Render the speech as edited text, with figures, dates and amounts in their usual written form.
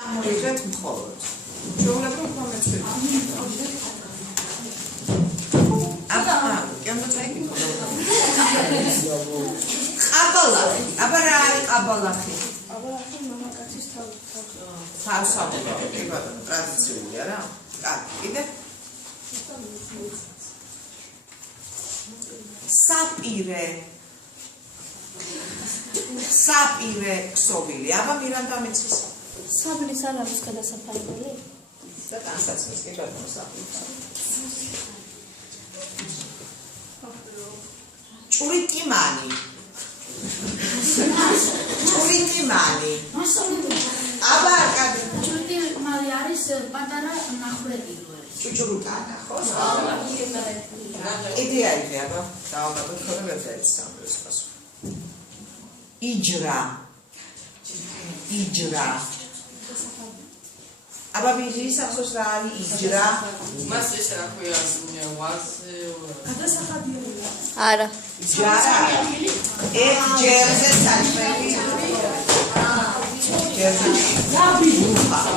ამოიღეთ მხოლოდ. Ჩვეულებრივ უფრო მეცვით. ყაბალახი. აბა რა არის ყაბალახი? ყაბალახი მამაკაცის თავსავება. კი ბატონო, ტრადიციულია რა. კარგი, კიდე? საპირე ქსოვილი. აბა მირანდა მეცის. საბლის არ არის გადასაფარებელი? და განსაცდელს კი ბატონო საბლის. ჭურიტიმანი. აბა კარგი. ჭურიტიმანი არის პატარა ნახველი როარი. ჭუჭურუტანა, ხო? იდეა აბა. დავაბატოთ ხოლმე ვერდაიც სამბეს პასუხი. იჯრა. აბა ბიჟის ახსოვს რა არის იჯრა? მას ეს რა ქვია ვაზე გადასახადია. არა. ჯარა. ერთ ჯერზე საჭმელი. ჯერზე.